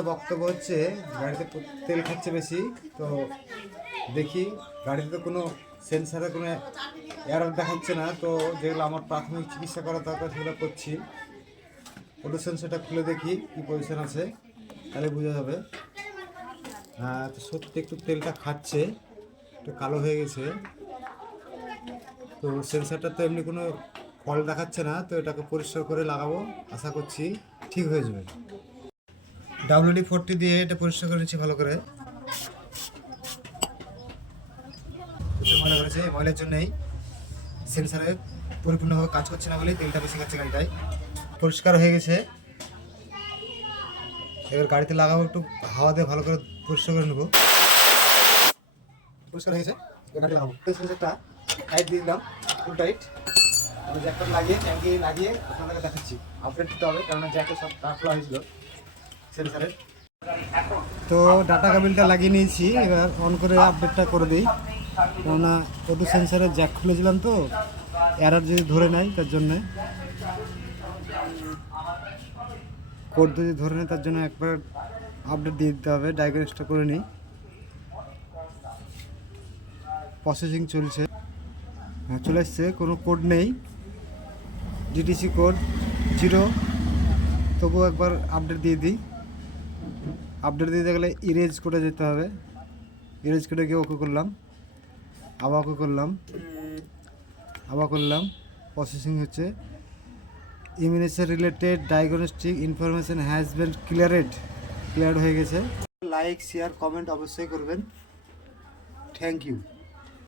কাস্টমারের বক্তব্য হচ্ছে গাড়িতে তেল খাচ্ছে বেশি। তো দেখি গাড়িতে তো কোনো সেন্সারে কোনো এরর দেখাচ্ছে না। তো যেগুলো আমার প্রাথমিক চিকিৎসা করা দরকার সেগুলো করছি। অটো সেন্সারটা খুলে দেখি কী পজিশন আছে, তাহলে বোঝা যাবে। তো সত্যি একটু তেলটা খাচ্ছে, একটু কালো হয়ে গেছে। তো সেন্সারটা তো এমনি কোনো ফল্ট দেখাচ্ছে না, তো এটাকে পরিষ্কার করে লাগাবো, আশা করছি ঠিক হয়ে যাবে। WD-40 দিয়ে এটা পরিষ্কার করে নিচ্ছি ভালো করে। ময়লা করেছে, এই ময়লার জন্যই সেন্সারে পরিপূর্ণভাবে কাজ করছে না বলেই তেলটা বেশি খাচ্ছে গাড়িটায়। পরিষ্কার হয়ে গেছে, এবার গাড়িতে লাগাবো, একটু হাওয়া দিয়ে ভালো করে পরিষ্কার করে নেবো। পরিষ্কার হয়ে গেছে, গাড়ি লাগাবো। সেন্সারটা টাইট দিয়ে দিলাম, ফুল টাইট। জ্যাকটা লাগিয়ে ট্যাঙ্কি লাগিয়ে আপনাদেরকে দেখাচ্ছি। আপডেট দিতে হবে, কেননা জ্যাকে সব তার খোলা হয়েছিল সেন্সারের। তো ডাটা কেবিলটা লাগিয়ে নিয়েছি, এবার অন করে আপডেটটা করে দিই। কেননা অটো সেন্সারের জ্যাক খুলেছিলাম, তো এরর যদি ধরে নেয় তার জন্যে, কোড যদি ধরে নেয় তার জন্য একবার আপডেট দিয়ে দিতে হবে। ডায়াগনোসটা করে নিই। প্রসেসিং চলছে, হ্যাঁ চলে এসছে, কোনো কোড নেই, DTC কোড 0। তবুও একবার আপডেট দিয়ে দিই। আপডেট দিতে গেলে ইরেজ করে যেতে হবে। ইরেজ করে গিয়ে ওকে করলাম, আবার ওকে করলাম, আবার করলাম। প্রসেসিং হচ্ছে। Immunization related diagnostic information has been clear হয়ে গেছে। লাইক শেয়ার কমেন্ট অবশ্যই করবেন। Thank you.